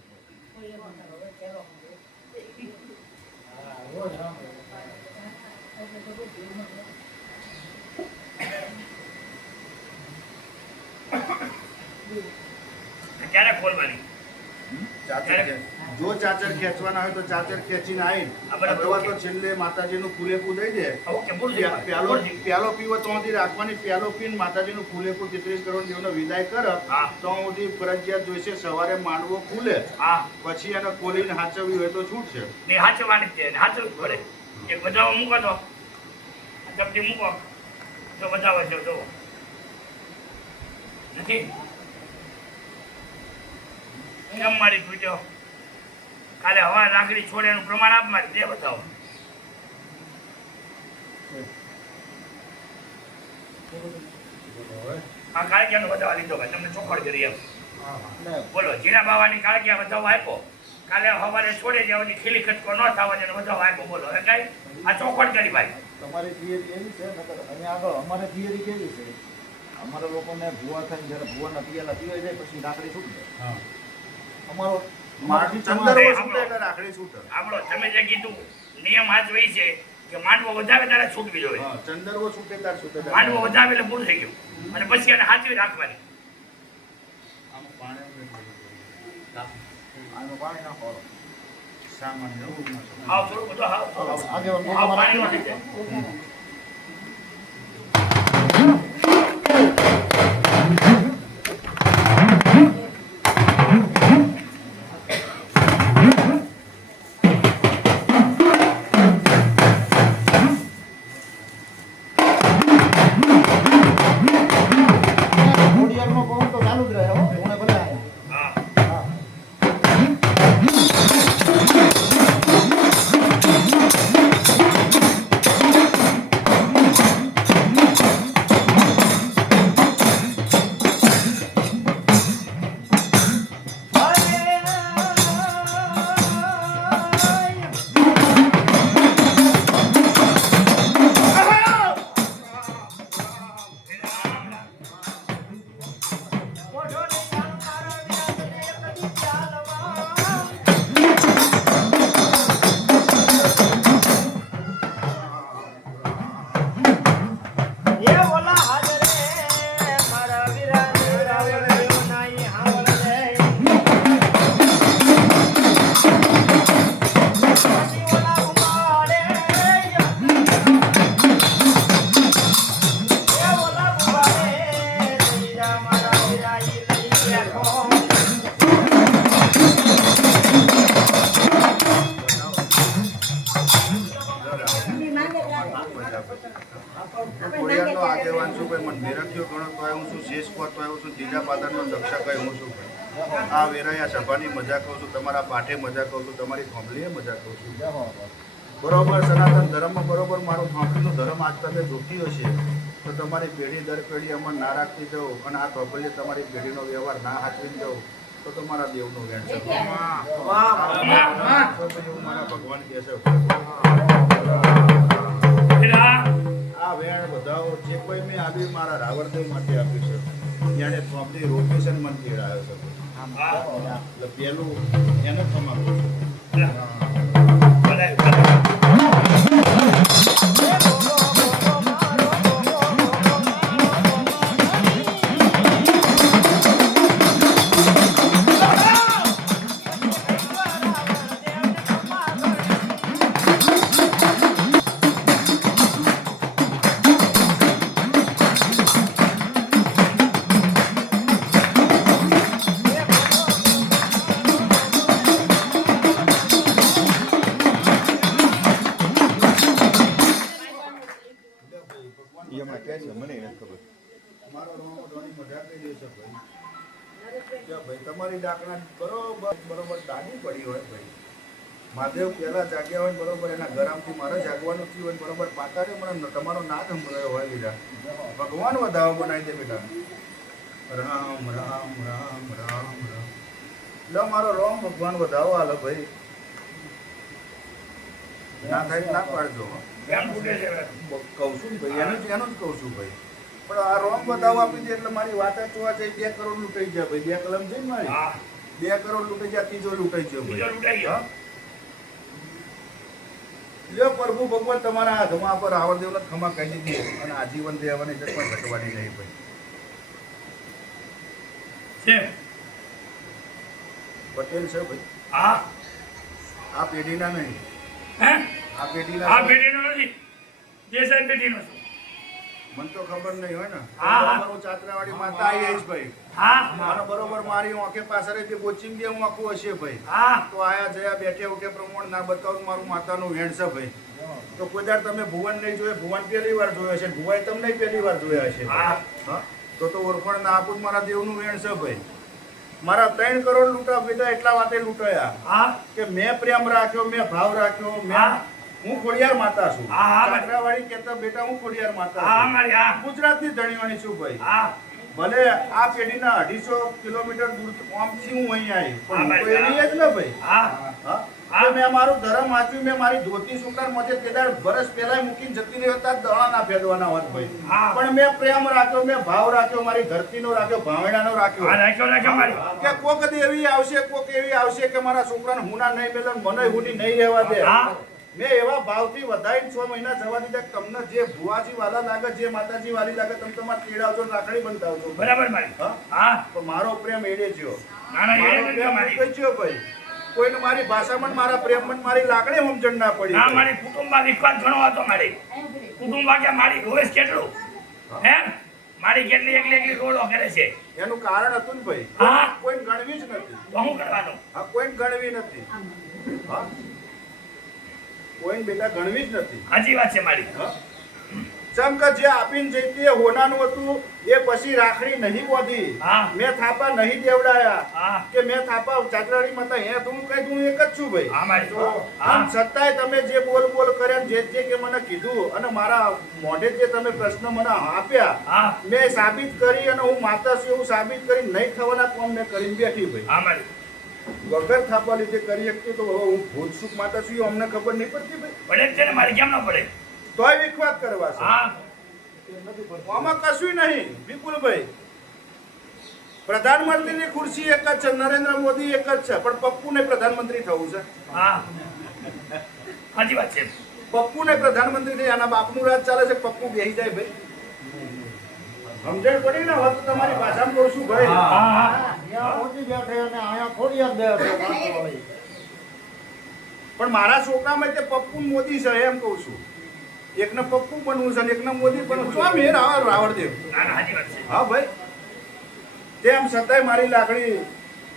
ક્યારે ખોલવાની ચાચર જો ચાચર ખેંચવાના હોય તો ચાચર ખેંચીને આવીને અથવા તો છેલ્લે માતાજીનું ફૂલેકું દઈ દે. ઓકે બોલ દે પ્યાલો પીવો તો સુધી રાખવાની. પ્યાલો પીને માતાજીનું ફૂલેકું 33 કરોડ દેવનો વિદાય કરે હા. તો સુધી ફરજિયાત જોઈશે. સવારે માંડવો ખુલે હા પછી એને ખોલીને હાચવવી હોય તો છૂટશે. ને હાચવાની જ છે ને હાચવું જ પડે એક બધામાં મૂકો તો ચપટી મૂકો તો બધાવા છે તો નથી કેમ મારી તૂટ્યો કાલે હવા રાખડી છોડે એનું પ્રમાણ આપ મારી દે બતાવો આ કાળકિયાનો બતાવવા લીધો ભાઈ તમને ચોખડ કરી એમ બોલો જીરા બાવાની કાળકિયા બતાવવા આપ્યો કાલે સવારે છોડે જ્યાં સુધી ખીલી ખચકો ન થવા દે બતાવવા આપ્યો બોલો હવે કઈ આ ચોખડ કરી ભાઈ તમારી થિયરી એવી છે નકર અહીંયા આગળ અમારે થિયરી કેવી છે અમારા લોકોને ભૂવા થઈને જ્યારે ભૂવાના પિયાલા પીવાઈ જાય પછી રાખડી છૂટી જાય. અમારો ચંદરવો છૂટે એટલે રાખડી છૂટે. આપણો તમે જે કીધું નિયમ આ જ હોય છે કે માંડવો વધારે ત્યારે છૂટવી જોઈએ હા, ચંદરવો છૂટે તાર છૂટે તાર. માંડવો વધારે એટલે પૂરું થઈ ગયું અને પછી એને હાચવી રાખવાની આનું પાણી નાખો. સામાન્ય એવું ન છે. હાવ થોડું બધું હાવ આગેવાન હાવ પાણીનો થઈ જાય ખોડિયારનો પવન તો ચાલુ જ રહે હો. હું ભલે આવ્યા. હા હા. ગણો તોય હું છું, શેષ કહો તોય હું છું, ત્રીજા પાદરનો દક્ષા કહે હું છું ભાઈ. આ વેરાયા સભાની મજા કહું છું, તમારા પાઠે મજા કહું છું, તમારી ફેમિલીએ મજા કહું છું. બરોબર સનાતન ધર્મ બરોબર મારો ફેમિલીનો ધર્મ આજ તમે જોતી હશે તો તમારી પેઢી દર પેઢી અમર ના રાખતી જાઓ અને આ ફેમિલીએ તમારી પેઢીનો વ્યવહાર ના હાચવી જાઓ તો તમારા દેવનું વેણ છે. એવું મારા ભગવાન કહે છે. આ વેણ બધાઓ જે કોઈ મેં આપ્યું મારા રાવણદેવ માટે આપ્યું છે એને ફેમિલી રોકેશન મને તેડાયો છે. એટલે પેલું એને તમારું એમાં કહે છે મને નથી ખબર. મારો રોમોડોની મજા કરી દેશે ભાઈ. જો ભાઈ તમારી ડાકણા બરોબર દાદી પડી હોય ભાઈ. મહાદેવ પહેલા જાગ્યા હોય બરોબર એના ગરમથી મારે જાગવાનું થયું હોય બરોબર પાતારે મને તમારો નાદ સંભળાયો હોય બીજા ભગવાન વધાવો બનાવી દે બેટા. રામ રામ રામ રામ રામ લો મારો રોમ ભગવાન વધાવો હાલો ભાઈ. ના થાય ના પાડજો. કહું છું ભાઈ એનું જ કહું છું ભાઈ. પણ આ રોંગ બતાવો આપી દે એટલે મારી વાત જ જોવા જાય 2 કરોડ લૂંટાઈ જાય ભાઈ. 2 કલમ છે ને મારી 2 કરોડ લૂંટાઈ જાય, ત્રીજો લૂંટાઈ ગયો ભાઈ. લ્યો પ્રભુ ભગવાન તમારા હાથમાં પર રાવણદેવને ખમા કહી દીધી અને આજીવન દેવાની ઇજ્જત પણ ઘટવાની નહીં ભાઈ. પટેલ છે ભાઈ. આ પેઢીના નહીં. આ પેઢીના નથી દેસાઈ પેઢીનો છું. મને તો ખબર નહીં હોય ને. હા. બરોબર હું ચાતરાવાડી માતા આવી આવીશ ભાઈ. અને બરોબર મારી આંખે પાછળ જે કોચિંગ જે હું આખું હશે ભાઈ. તો આયા જયા બેઠે ઉઠે પ્રમાણ ના બતાવું મારું માતાનું વેણ છે ભાઈ. તો કોઈ દાડ તમે ભુવન નહીં જોયે, ભુવન પહેલી વાર જોયો હશે, ભુવાઈ તમને પહેલી વાર જોયા હશે. હા તો ઓળખણ ના આપું મારા દેવનું વેણ છે ભાઈ. મારા 3 કરોડ લૂંટા બેટા એટલા વાતે લૂંટાયા કે મેં પ્રેમ રાખ્યો, મેં ભાવ રાખ્યો, હું ખોડિયાર માતા છું. ચાકરાવાડી કહેતા બેટા હું ખોડિયાર માતા છું. ગુજરાતની ધણીવાણી છું ભાઈ. ભલે આ પેઢીના 250 કિલોમીટર દૂર આમથી હું અહીં આવી પણ હું તો એની જ ને ભાઈ. મેં મારું ધર્મ વાંચ્યું, મેં મારી ધોતી સુકર મધે તેદાર વર્ષ પહેલા મૂકીને જતી રહ્યો હતા દણા ના ફેદવાના હોત ભાઈ. પણ મેં પ્રેમ રાખ્યો, મેં ભાવ રાખ્યો, મારી ધરતીનો રાખ્યો, ભાવેણાનો રાખ્યો કે કોક એવી આવશે, કોક એવી આવશે કે મારા છોકરાને હુના નહીં મેલે મને હુની નહીં રહેવા દે. મેં એવા ભાવથી વધારીને 6 મહિના જવા દીધા. તમને જે ભુવાજી વાલા લાગે, જે માતાજી વાલી લાગે તમે તમારે તેડાવજો, રાખડી બંધાવજો. બરાબર મારી. તો મારો પ્રેમ એડે થયો. મારો પ્રેમ કઈ થયો ભાઈ. કોઈને મારી ભાષામાં મારા પ્રેમમાં મારી લાગણી સમજણ ના પડી. મારી કુટુંબમાં વિશ્વાસ ઘણો હતો. મારી કુટુંબમાં કે મારી રોજ કેટલું હે મારી કેટલી એકલી રોડો કરે છે એનું કારણ હતું ને ભાઈ. કોઈને ગણવી જ નથી. તો શું કરવાનું? કોઈને ગણવી નથી. કોઈને બેટા ગણવી જ નથી. સાચી વાત છે મારી. ચમ કે જે આપીને જઈતી એ હોનાનું હતું એ પછી રાખડી નહીં બોધી. મેં થાપા નહીં દેવડાયા કે મેં થાપા ચાકરાડી માતા હે તું કઈ તું એક જ છું ભાઈ. આમ છતાંય તમે જે બોલ કર્યા જે કે મને કીધું અને મારા મોઢે જે તમે પ્રશ્ન મને આપ્યા મેં સાબિત કરી અને હું માતા છું એવું સાબિત કરી નહીં થવાના કામ મેં કરીને બેઠી ભાઈ. વગર થાપા લીધે કરી શકતી તો હું ભૂત સુખ માતા છું અમને ખબર નહીં પડતી ભાઈ. પડે છે ને મારે કેમ ન પડે? તોય વિખવાદ કરવા છે. આમાં કશું નહીં વિપુલભાઈ. પ્રધાનમંત્રીની ખુરશી એક જ છે, નરેન્દ્ર મોદી એક જ છે, પણ પપ્પુને પ્રધાનમંત્રી થવું છે. સાચી વાત છે. પપ્પુને પ્રધાનમંત્રી થઈ આના બાપનું રાજ ચાલે છે, પપ્પુ બેસી જાય ભાઈ. સમજણ પડી ને હવે તો તમારી ભાષામાં કહું છું ભાઈ. મોદી બેઠે અને અહીંયા ખોડિયાર બેઠે. પણ મારા છોકરામાં તે પપ્પુ મોદી છે એમ કહું છું. એકને પપ્પુ બનવું છે, એકને મોદી બનવું છે. મેર આવે રાવણદેવ. હા ભાઈ. તેમ છતાંય મારી લાકડી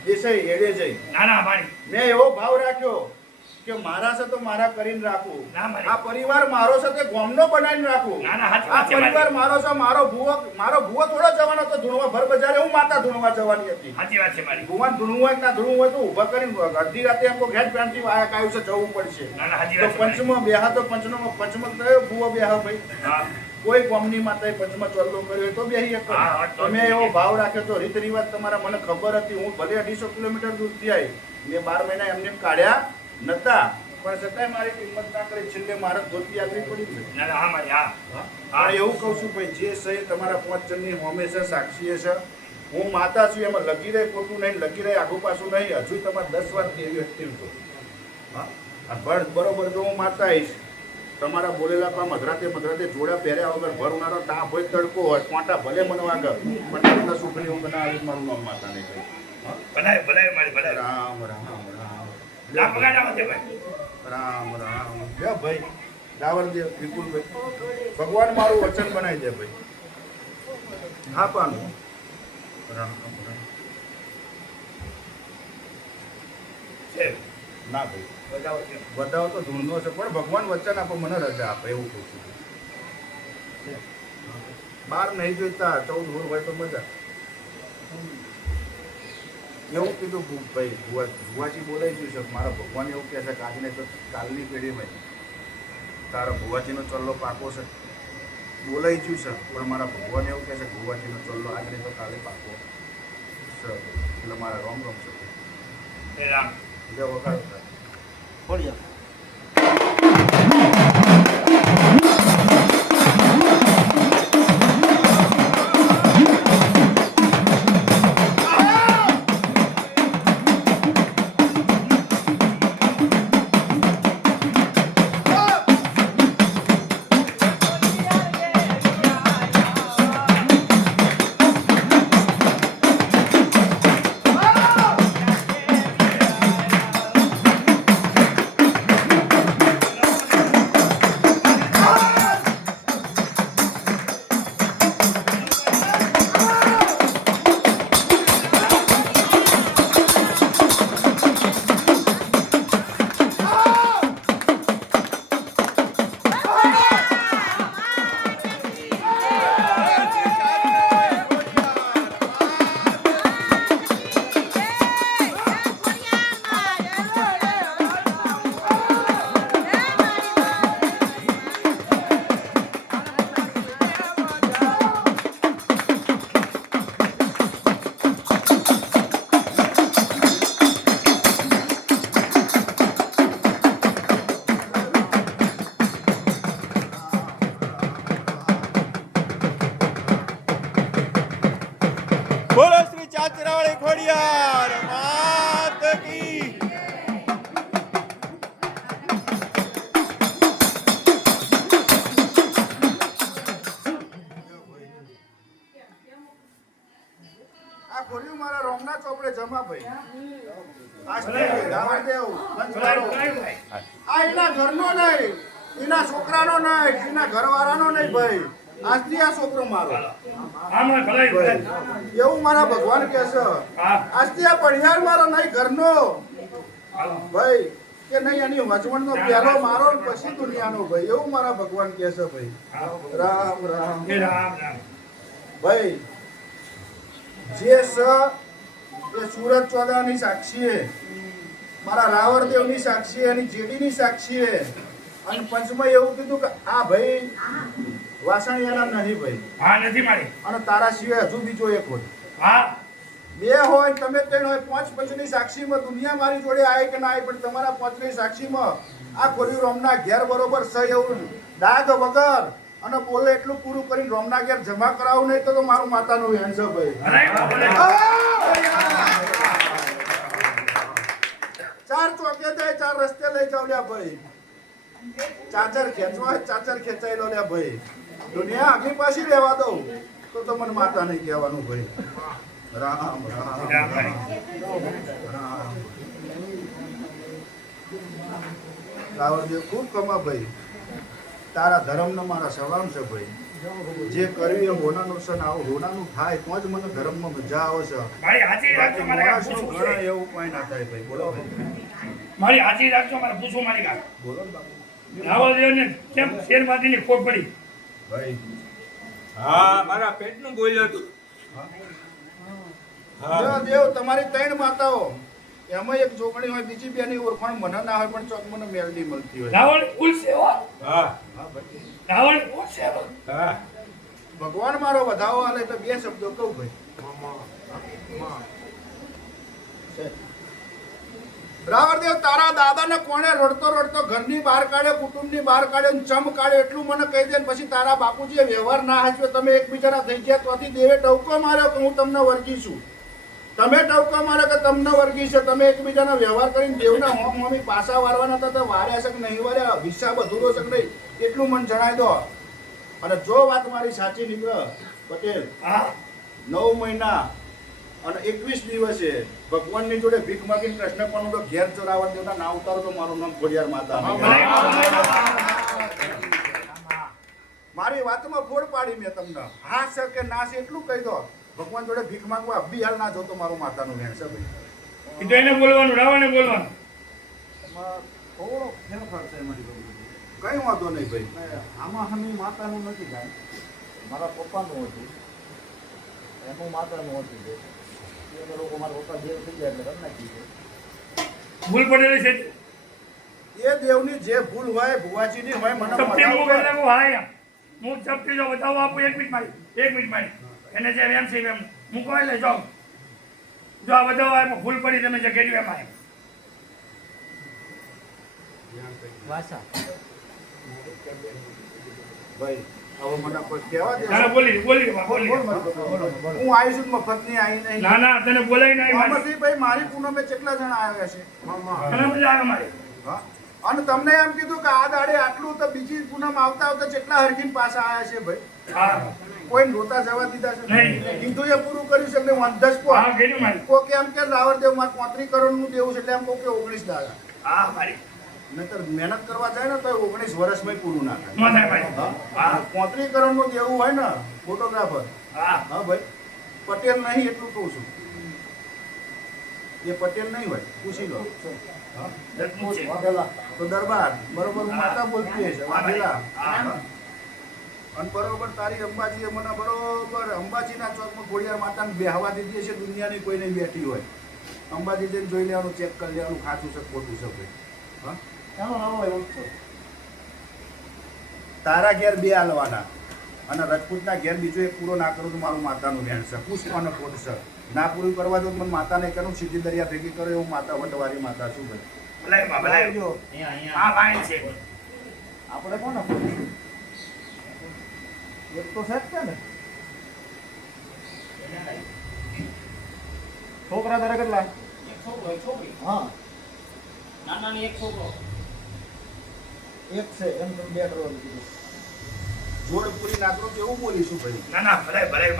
દેસાઈ એડે જઈ. મેં એવો ભાવ રાખ્યો કે મારા છે તો મારા કરીને રાખું. ના મારી. આ પરિવાર મારો છે તે ગામનો બનાવીને રાખું. ના, ના, સાચી આ વાત છે પરિવાર મારી. મારો છે. મારો ભૂવો થોડો જવાનો તો ધૂણવા ભર બજારે હું માતા ધૂણવા જવાની હતી. સાચી વાત છે મારી. ભુવન ધૂણવું હોય કે ના ધૂણવું હોય તો ઊભા કરીને અડધી રાતે એમ ઘેર પેન્ટથી આવ્યું છે જવું પડશે. ના, ના, સાચી તો વાત છે મારી. પંચમો બેહા તો પંચમો કયો ભૂવો બેહા ભાઈ? હા. કોઈ ગામની માતાએ પંચમા ચોલ્લો કર્યો હોય તો બેહી શકો. હા, હા, તો તમે એવો ભાવ રાખ્યો તો રીત રિવાજ તમારા મને ખબર હતી. હું ભલે 250 કિલોમીટર દૂરથી આવી, મેં 12 મહિના એમને એમ કાઢ્યા નતા, પણ છતાંય મારી કિંમત ના કરી. છેલ્લે મારે ધોતી આગળ પડી છે. ના, ના, હા મારી. હા. હા, એવું કહું છું ભાઈ, જે છે એ તમારા 5 જણની હોમે છે, સાક્ષી છે. હું માતા છું, એમાં લગી રહે ખોટું નહીં, લગી રહે આગું પાછું નહીં. હજુ તમારે 10 વાર કેવી એક્ટિવ છો. હા, આ ભર બરોબર જો હું માતા આવીશ, તમારા બોલેલા કામ મધરાતે જોડા પહેર્યા વગર ભર ઉનાળો તાપ હોય, તડકો હોય, કોંટા ભલે મને વાગે, પણ તમને સુખની હું બનાવી મારું નામ માતા નહીં ભાઈ. હા? ભલાય, ભલાય મારી, ભલાય. રામ રામ રામ ના પગાર આવો છે ભાઈ. રામ રામ. લે ભાઈ રાવણદેવ વિપુલભાઈ, ભગવાન મારું વચન બનાવી દે ભાઈ. હા પાનું રામ રામ. છે. ના ભાઈ બતાવો છે. બતાવો તો ધૂળનો છે, પણ ભગવાન વચન આપો, મને રજા આપે એવું કહું છું. બાર નહીં જોઈતા 14 વર્ષ હોય તો મજા. એવું કીધું ભાઈ ભુવાજી બોલાઈ ગયું છે. મારા ભગવાન એવું કહે છે કે આજને તો કાલની પેઢીમાં તારા ભુવાજીનો ચલ્લો પાકો છે. બોલાઈ ગયું છે, પણ મારા ભગવાન એવું કહે છે કે ભુવાજીનો ચલ્લો આજને તો કાલે પાકો છે. એટલે મારા રોમ છે. એ રામ. બીજા વગાડો ખોડિયાર. બોલો શ્રી ચાચરાવાળી ખોડિયાર માત કી. આ ખોલ્યું મારા રોમના ચોપડે જમા ભાઈ. આજથી રાવણદેવ પંચવારો. આ એના ઘરનો નહીં, એના છોકરાનો નહીં, એના ઘરવાળાનો નહીં ભાઈ. આજથી આ છોકરો મારો. હા મારી, ભલાય, ભલાય. એવું મારા ભગવાન કહે છે. હા. આજથી આ પડિયાર મારો નહીં, ઘરનો ભાઈ, કે નહીં એની વચવણનો પ્યાલો મારો ને પછી દુનિયાનો ભાઈ. એવું મારા ભગવાન કહે છે ભાઈ. રામ રામ એ રામ, રામ. ભાઈ. જે સ એ સુરત ચોદાની સાક્ષી છે, મારા રાવણદેવની સાક્ષી છે, એની જેડીની સાક્ષી છે. અને પંચમાં એવું કીધું કે આ ભાઈ વાસણિયાના નહીં ભાઈ, હા નથી મારી. અને તારા સિવાય હજુ બીજો એક હોય. હા. 2 હોય, તમે 3 હોય, 5 પંચની સાક્ષીમાં દુનિયા મારી જોડે આવે કે ના આવે, પણ તમારા 5ની સાક્ષીમાં આ ખોલ્યું રોમના ઘેર બરોબર છે એવું દાગ વગર અને બોલે એટલું પૂરું કરીને રોમના ઘેર જમા કરાવું નહીં તો મારું માતાનું વેણ છે ભાઈ. ભલાય, ભલાય. 4 ચોકે જાય, 4 રસ્તે લઈ જાવ લ્યા ભાઈ. ચાચર ખેંચવા હોય, ચાચર ખેંચાઈ લો લ્યા ભાઈ. દુનિયા આગલી પાછી રહેવા દઉં તો મને માતા નહીં કહેવાનું ભાઈ. રામ રામ રામ મારી. રામ. રાવણદેવ ખૂબ કમા ભાઈ. તારા ધર્મનો મારા સલામ છે ભાઈ. જે કર્યું એ હોનાનું છે ને આવું હોનાનું થાય તો જ મને ધર્મમાં મજા આવે છે મારી હાજરી રાખજો, મારે કાંઈ માણસનું પૂછવું ઘણા છે. એવું કોઈ ના થાય ભાઈ બોલો ભાઈ મારી હાજરી રાખજો, મારે પૂછવું મારી કાંઈ. બોલો ને બાપુ રાવલ દેવને કેમ શેરમાતીની ખોટ પડી? ભાઈ હા મારા પેટનું બોલ્યો હતું જો દેવ તમારી ત્રણ માતાઓ એમાં એક જોગણી હોય બીજી બેની ઓળખાણ મને ના હોય પણ ચોક મને મેલડી મળતી હોય રાવણ ફૂલ સેવા, હા હા ભાઈ રાવણ ફૂલ સેવા. હા ભગવાન મારો વધાવો આલે તો બે શબ્દો કહું ભાઈ રાવણદેવ તારા દાદાને કોણે રડતો રડતો ઘરની બહાર કાઢ્યો કુટુંબની બહાર કાઢ્યો ને ચમ કાઢ્યો એટલું મને કહી દે ને પછી તારા બાપુજીએ વ્યવહાર ના હાચ્યો તમે એકબીજાના થઈ ગયા ત્યાંથી દેવે ટવકો માર્યો કે હું તમને વર્ગી છું તમે ટવકો માર્યો કે તમને વર્ગી છે તમે એકબીજાના વ્યવહાર કરીને દેવના હોમ હોમી પાછા વારવાના હતા તો વાર્યા છે કે નહીં વાર્યા હિસાબ અધૂરો છે કે નહીં એટલું મને જણાવી દો અને જો વાત મારી સાચી નીકળે પટેલ હા 9 મહિના અને 21 દિવસે ભગવાનની જોડે ભીખ માંગીને કૃષ્ણ પણ તો ઘેર ચોરાવણ દેવના ના ઉતારો તો મારું નામ ખોડિયાર માતા મારી વાતમાં ફોડ પાડી મેં તમને હા છે કે ના છે એટલું કહી દો ભગવાન જોડે ભીખ માંગવા અભી હાલ ના જોતો મારું માતાનું વેણ છે ભાઈ એ તો એને બોલવાનું, રાવણે બોલવાનું. એમાં થોડો ફેરફાર છે મારી બાબુ કઈ વાંધો નહીં ભાઈ આમાં હમી માતાનું નથી કાંઈ મારા પપ્પાનું હતું એનું માતાનું હતું એ લોકો મારા પપ્પા દેવ થઈ ગયા એટલે નાખી છે ભૂલ પડેલી છે. એ દેવની જે ભૂલ હોય ભુવાજીની હોય મને સત્ય બતાવો હું ભાઈ. એટલે હું હાય એમ. હું સત્ય જો બતાવો આપું 1 મિનિટ મારી, 1 મિનિટ મારી. એને જે એમ છે એમ મૂકો એટલે જો આ બતાવો એમાં ભૂલ પડી તમે જે કર્યું એમાં એમ. ભાઈ હવે મને કોઈ કહેવા દે તારે બોલી બોલી બોલ, બોલી. બોલ, બોલ. હું આવી છું મફતની આવી નહીં ના ના તને બોલાય નહીં મારી. આમાંથી ભાઈ મારી પૂનમે કેટલા જણા આવ્યા છે તને મજા આવે મારી. હા? અને તમને એમ કીધું કે આ દાડે આટલું તો બીજી પૂનમ આવતા આવતા કેટલા હરખીન પાછા આવ્યા છે ભાઈ હા કોઈ રોતા જવા દીધા છે નહીં. કીધું એ પૂરું કર્યું છે એટલે on the spot. હા કર્યું મારી. કોક એમ કે રાવણદેવ મારે 35 કરોડનું દેવું છે એટલે એમ કહું કે 19 દાડા હા મારી. નહીતર મહેનત કરવા જાય ને તો 19 વર્ષમાં પૂરું ના થાય ન થાય મારી. હા 35 કરોડનું દેવું હોય ને ફોટોગ્રાફર હા હા ભાઈ પટેલ નહીં એટલું કહું છું એ પટેલ નહીં હોય પૂછી લો હા? જગમું છે. તો દરબાર બરોબર હું માતા બોલતી હશે વાઘેલા હા. અને બરોબર તારી અંબાજીએ મને બરોબર અંબાજીના ચોકમાં ખોડિયાર માતાને બેહવા દીધી હશે દુનિયાની કોઈ નહીં બેઠી હોય અંબાજી જઈને જોઈ લેવાનું ચેક કરી લેવાનું ખાતું છે ખોટું છે ભાઈ હા તારા ઘેર બે હાલવાના અને રજપૂતના ઘેર બીજો એક પૂરો ના કરું તો મારું માતાનું વેણ છે પુષ્પાનો ખોટ છે ના પૂરું કરવા દો તો મને માતાને કરું સીધી દરિયા ભેગી કરો એવું માતા વટવારી માતા શું ભાઈ ભલાઈ માં ભલાઈ. હા વાંય છે. આપણે કોને એક તો સાહેબ છે ને છોકરા તારા કેટલા એક છોકરો એક છોકરી હા નાનાની એક છોકરો એક છે એમ તમે બે કરવાનું કીધું જોડ પૂરી નાખો કેવું બોલીશું ભાઈ ના ના ભલાઈ ભલાઈ.